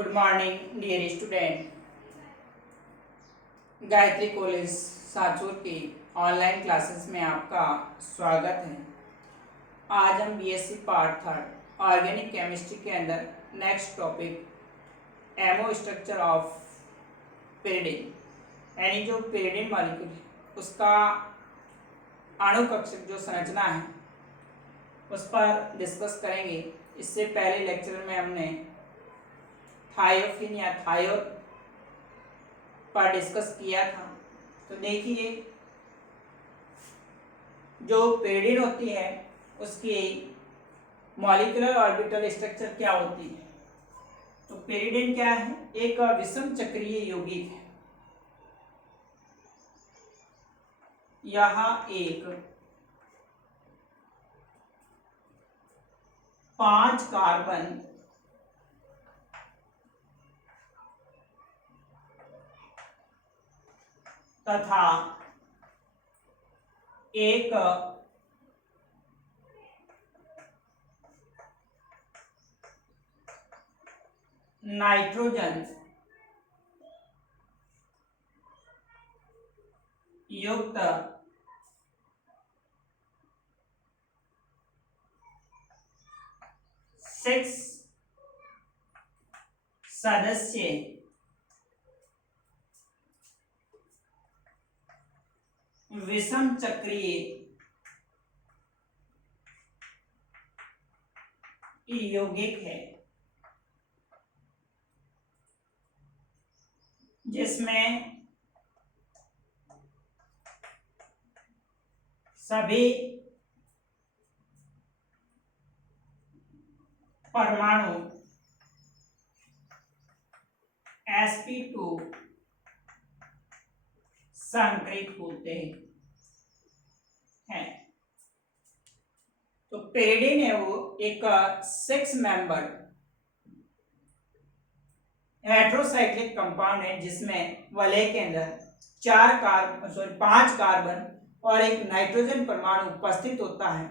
Good morning dear student. Gayatri college Sachur की online classes में आपका स्वागत है। आज हम BSc part third organic chemistry के अंदर नेक्स्ट टॉपिक एमो स्ट्रक्चर ऑफ पेरिडिन यानी जो पेरिडिन मॉलिक्यूल है उसका अणु कक्षक जो संरचना है उस पर डिस्कस करेंगे। इससे पहले लेक्चर में हमने थायोफिन या थायो पर डिस्कस किया था। तो देखिए जो पेरिडिन होती है उसकी मॉलिक्यूलर ऑर्बिटल स्ट्रक्चर क्या होती है। तो पेरिडिन क्या है? एक विषम चक्रीय यौगिक है। यह एक 5 कार्बन तथा एक नाइट्रोजन युक्त सिक्स सदस्य विषम चक्रीय यौगिक है, जिसमें सभी परमाणु sp2 संकृत होते हैं। तो पेरिडिन है वो एक 6 मेंबर हेट्रोसाइक्लिक कंपाउंड है, जिसमें वलय के अंदर 5 कार्बन और एक नाइट्रोजन परमाणु उपस्थित होता है।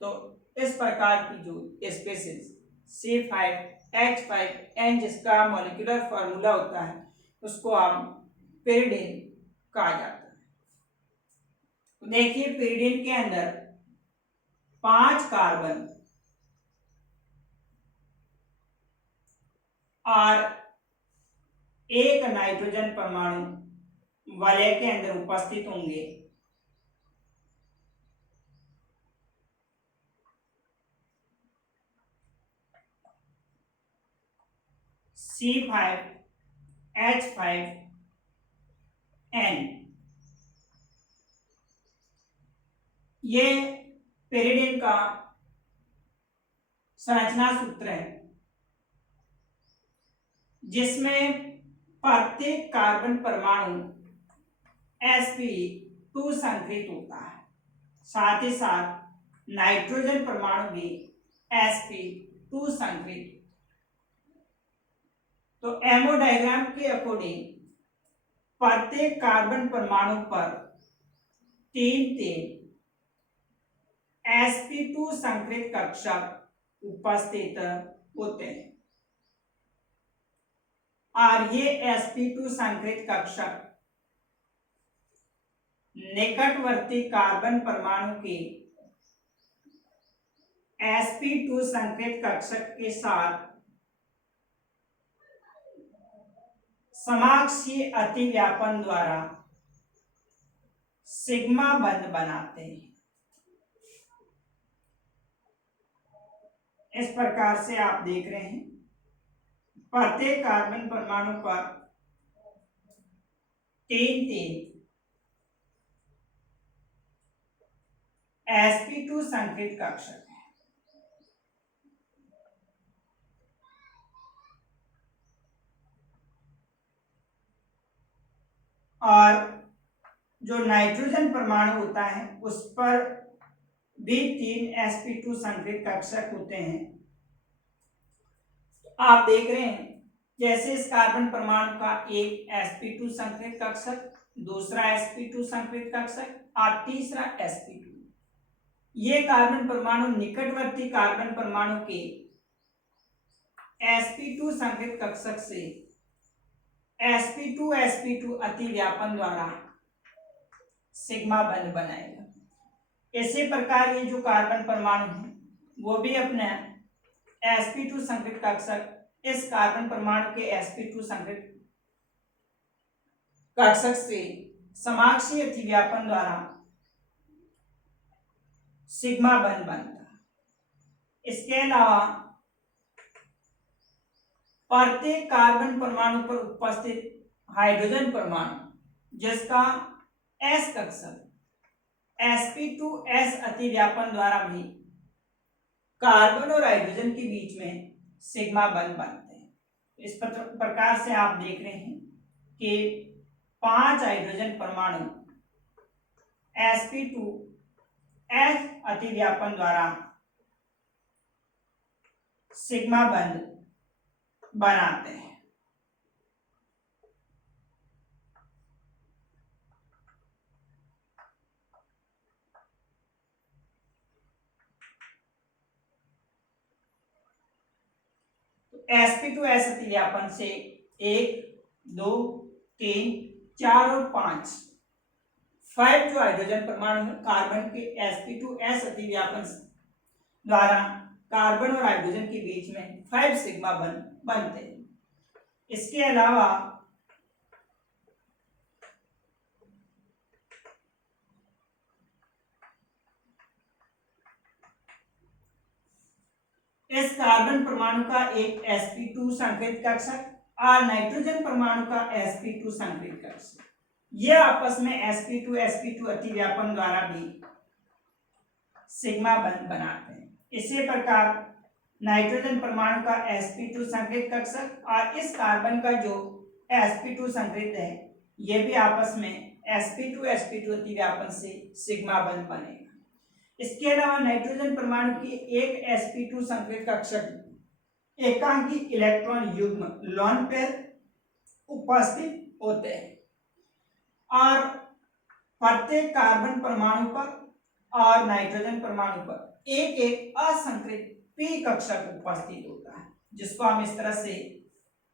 तो इस प्रकार की जो स्पीशीज C5H5N जिसका मॉलिक्यूलर फार्मूला होता है उसको हम पेरिडिन कहा जाता है। तो देखिए पेरिडिन के अंदर 5 कार्बन और एक नाइट्रोजन परमाणु वलय के अंदर उपस्थित होंगे। C5H5N ये पेरिडिन का संरचना सूत्र है, जिसमें प्रत्येक कार्बन परमाणु sp2 संकृत होता है, साथ ही साथ नाइट्रोजन परमाणु भी sp2 संकृत। तो एमो डायग्राम के अकॉर्डिंग प्रत्येक कार्बन परमाणु पर 3 sp2 संकृत कक्षक उपस्थित होते हैं और ये sp2 संकृत कक्षक निकटवर्ती कार्बन परमाणु के sp2 संकृत कक्षक के साथ समाक्षीय अतिव्यापन द्वारा सिग्मा बंध बनाते हैं। इस प्रकार से आप देख रहे हैं प्रत्येक कार्बन परमाणु पर 3 sp2 संकृत कक्षक है। और जो नाइट्रोजन परमाणु होता है उस पर भी 3 sp2 संकृत कक्षक होते हैं। आप देख रहे हैं जैसे इस कार्बन परमाणु का एक sp2 संकृत कक्षक, दूसरा sp2 संकृत कक्षक और तीसरा sp2। ये कार्बन परमाणु निकटवर्ती कार्बन परमाणु के sp2 संकृत कक्षक से sp2 अतिव्यापन द्वारा सिग्मा बंध बनाएगा। इसी प्रकार ये जो कार्बन परमाणु है वो भी अपने sp2 संकृत कक्षक इस कार्बन परमाणु के sp2 संकृत कक्षक से समाक्षीय अतिव्यापन द्वारा सिग्मा बंध बनता है। इसके अलावा प्रत्येक कार्बन परमाणु पर उपस्थित हाइड्रोजन परमाणु जिसका s कक्षक sp2s अतिव्यापन द्वारा भी कार्बन और हाइड्रोजन के बीच में सिग्मा बंध बनते हैं। इस प्रकार से आप देख रहे हैं कि 5 हाइड्रोजन परमाणु sp2s अतिव्यापन द्वारा सिग्मा बंध बनाते हैं। तो sp2s अतिव्यापन से 1 2 3 4 और 5 जो हाइड्रोजन परमाणु है कार्बन के sp2s अतिव्यापन द्वारा कार्बन और हाइड्रोजन के बीच में 5 सिग्मा बनते हैं। इसके अलावा इस कार्बन परमाणु का एक sp2 संकृत कक्षक और नाइट्रोजन परमाणु का sp2 संकृत कक्षक ये आपस में sp2 अतिव्यापन द्वारा भी सिग्मा बंध बनाते हैं। इसी प्रकार नाइट्रोजन परमाणु का sp2 संकृत कक्षक और इस कार्बन का जो sp2 संकृत है ये भी आपस में sp2 अतिव्यापन से सिग्मा बंध बनेगा। इसके अलावा नाइट्रोजन परमाणु की एक sp2 संकृत कक्षक एकांकी इलेक्ट्रॉन युग्म लोन पेयर उपस्थित होते हैं और प्रत्येक कार्बन परमाणु पर और नाइट्रोजन परमाणु पर एक एक असंकृत p कक्षक उपस्थित होता है जिसको हम इस तरह से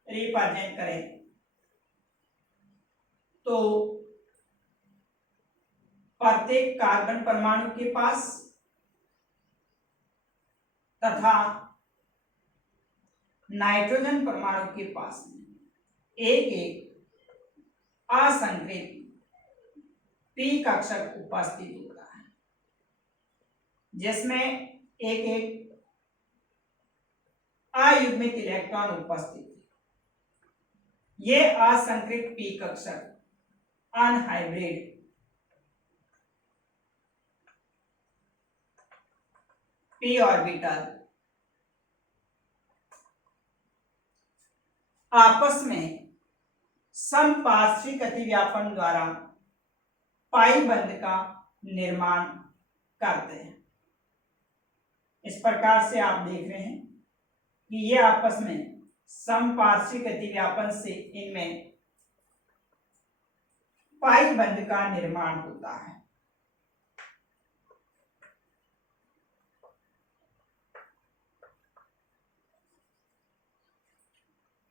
रिप्रेजेंट करें तो प्रत्येक कार्बन परमाणु के पास तथा नाइट्रोजन परमाणु के पास एक एक असंकृत p कक्षक उपस्थित होता है जिसमें एक एक अयुग्मित इलेक्ट्रॉन उपस्थित है। ये असंकृत p कक्षक अनहाइब्रिड p ऑर्बिटल आपस में समपार्श्विक अतिव्यापन द्वारा पाई बंध का निर्माण करते हैं। इस प्रकार से आप देख रहे हैं कि ये आपस में समपार्श्विक अतिव्यापन से इनमें पाई बंध का निर्माण होता है।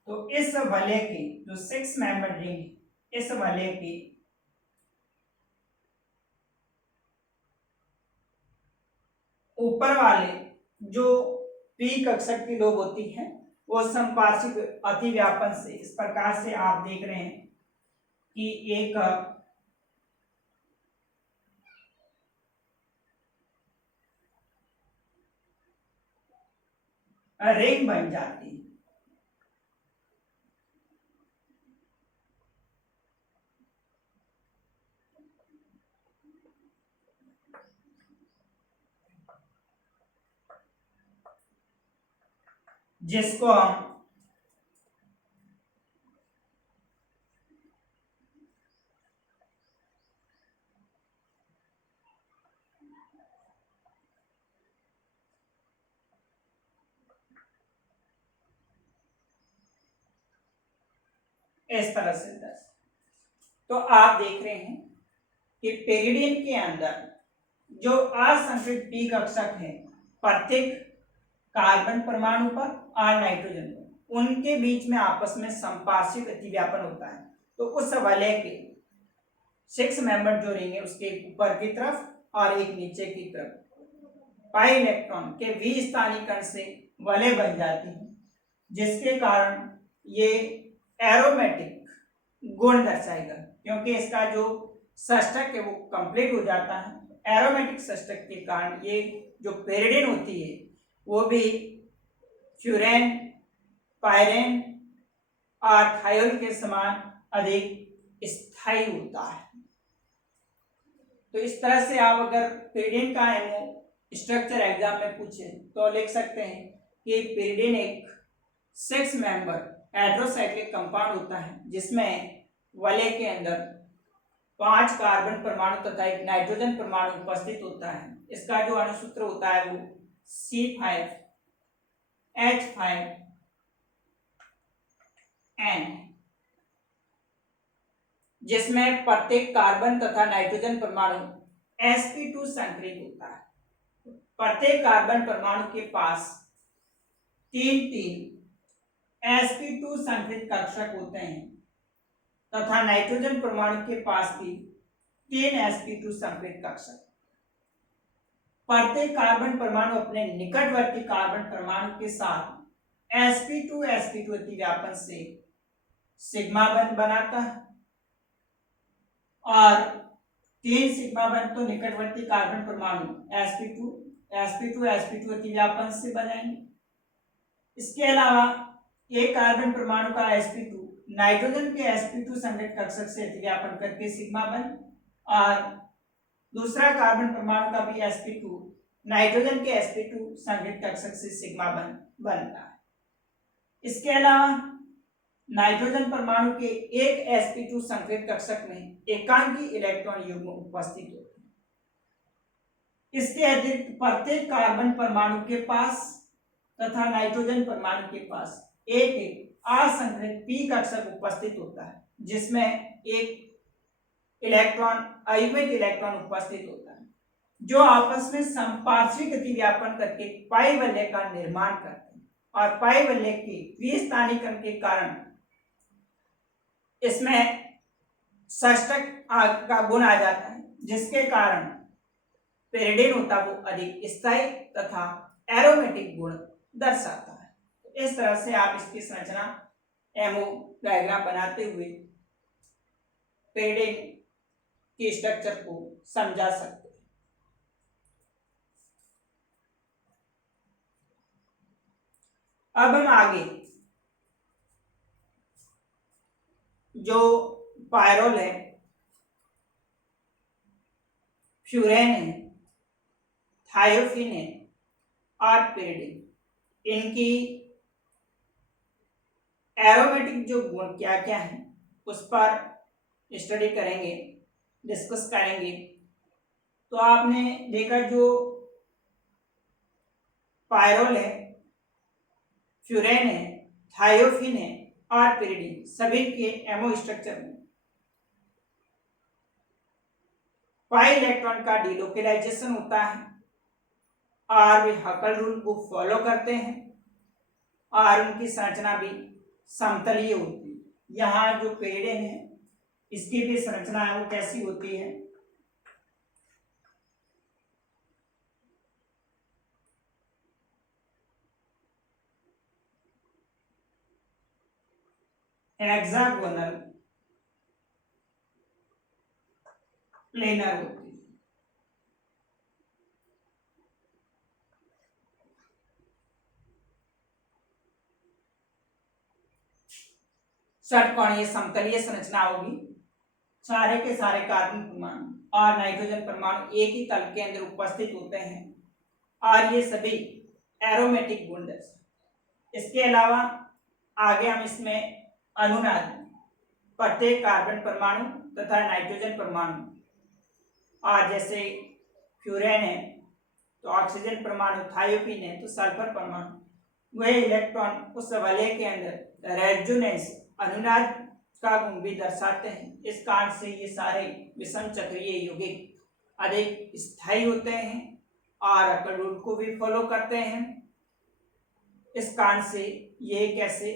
तो इस वलय की जो 6 मेंबर रिंग इस वलय की ऊपर वाले जो p कक्षक की लोब होती है वो समपार्श्विक अतिव्यापन से इस प्रकार से आप देख रहे हैं कि एक रिंग बन जाती है। जिसको हम इस तरह से तो आप देख रहे हैं कि पेरिडियन के अंदर जो असंकृत p कक्षक है प्रत्येक कार्बन परमाणु पर और नाइट्रोजन पर उनके बीच में आपस में संपार्श्विक अतिव्यापन होता है। तो उस वलय के 6 मेंबर जो रहेंगे उसके ऊपर की तरफ और एक नीचे की तरफ पाई इलेक्ट्रॉन के विस्थानीकरण से वलय बन जाती है, जिसके कारण ये एरोमेटिक गुण दर्शाएगा, क्योंकि इसका जो षष्ठक है वो कंप्लीट हो जाता है। एरोमेटिक षष्ठक के कारण ये जो पेरिडिन होती है वो भी फ्यूरेन, पायरेन और थायोल के समान अधिक स्थायी होता है। तो इस तरह से आप अगर पेरिडिन का एमओ स्ट्रक्चर एग्जाम में पूछे तो लिख सकते हैं कि पेरिडिन एक 6 मेंबर हेटेरोसाइक्लिक कंपाउंड होता है, जिसमें वलय के अंदर 5 कार्बन परमाणु तथा एक नाइट्रोजन परमाणु उपस्थित होता है। इसका जो अणुसूत्र होता है वो C5H5N, जिसमें प्रत्येक कार्बन तथा नाइट्रोजन परमाणु sp2 संकरित होता है। प्रत्येक कार्बन परमाणु के पास 3 sp2 संकरित कक्षक होते हैं तथा नाइट्रोजन परमाणु के पास भी 3 sp2 संकरित कक्षक। प्रत्येक कार्बन परमाणु अपने निकटवर्ती कार्बन परमाणु के साथ sp2 अतिव्यापन से सिग्मा बंध बनाता है और 3 सिग्मा बंध तो निकटवर्ती कार्बन परमाणु sp2 अतिव्यापन से बनाएंगे। इसके अलावा एक कार्बन परमाणु का sp2 नाइट्रोजन के sp2 संकरित कक्षक से अतिव्यापन करके सिग्मा बंध और दूसरा कार्बन परमाणु का भी sp2 नाइट्रोजन के sp2 संकरित कक्षक से सिग्मा बंध बनता है। इसके अलावा नाइट्रोजन परमाणु के एक sp2 संकरित कक्षक में एकांकी इलेक्ट्रॉन युग्म उपस्थित होते हैं। इसके अतिरिक्त प्रत्येक कार्बन परमाणु के पास तथा नाइट्रोजन परमाणु के पास एक असंकरित p कक्षक उपस्थित होता है, जिसमें एक इलेक्ट्रॉन अयुग्मित इलेक्ट्रॉन उपस्थित होता है, जो आपस में संपार्श्विक अतिव्यापन करके पाई वलय का निर्माण करते हैं और पाई वलय के विस्थानीकरण के कारण इसमें षष्ठक का गुण आ जाता है, जिसके कारण पेरिडिन होता वो अधिक स्थायी तथा एरोमेटिक गुण दर्शाता है। तो इस तरह से आप इसकी संरचना एमओ डायग्राम बनाते हुए पेरिडिन के स्ट्रक्चर को समझा सकते हैं। अब हम आगे जो पायरोल है, फ्यूरेन है, थायोफिन है और पेरिडिन, इनकी एरोमेटिक जो गुण क्या क्या है उस पर स्टडी करेंगे, डिस्कस करेंगे। तो आपने देखा जो पायरोल है, फ्यूरेन है, थायोफिन है और पेरिडिन, सभी के एमओ स्ट्रक्चर में पाई इलेक्ट्रॉन का डिलोकेलाइजेशन होता है और वे हकल रूल को फॉलो करते हैं और उनकी संरचना भी समतलीय होती है। यहाँ जो पेरिडिन है इसकी भी संरचना है वो कैसी होती है, हेक्सागोनल प्लेनर होती है। षटकोणीय समतलीय संरचना होगी। सारे के सारे कार्बन परमाणु और नाइट्रोजन परमाणु एक ही तल के अंदर उपस्थित होते हैं और ये सभी एरोमेटिक गुण दर्शाते। इसके अलावा आगे हम इसमें अनुनाद, प्रत्येक कार्बन परमाणु तथा नाइट्रोजन परमाणु, और जैसे फ्यूरेन है तो ऑक्सीजन परमाणु, थायोफिन है तो सल्फर परमाणु, वह इलेक्ट्रॉन उस वलय के अंदर रेजोनेंस अनुनाद का गुण भी दर्शाते हैं। इस कारण से ये सारे विषम चक्रीय यौगिक अधिक स्थायी होते हैं और हकल रूल को भी फॉलो करते हैं। इस कारण से ये कैसे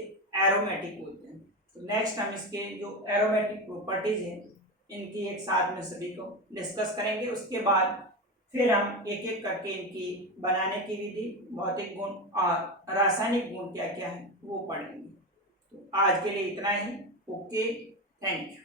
एरोमेटिक होते हैं। तो नेक्स्ट हम इसके जो एरोमेटिक प्रॉपर्टीज हैं इनकी एक साथ में सभी को डिस्कस करेंगे। उसके बाद फिर हम एक एक करके इनकी बनाने की विधि, भौतिक गुण और रासायनिक गुण क्या क्या है वो पढ़ेंगे। तो आज के लिए इतना ही। Okay, thank you.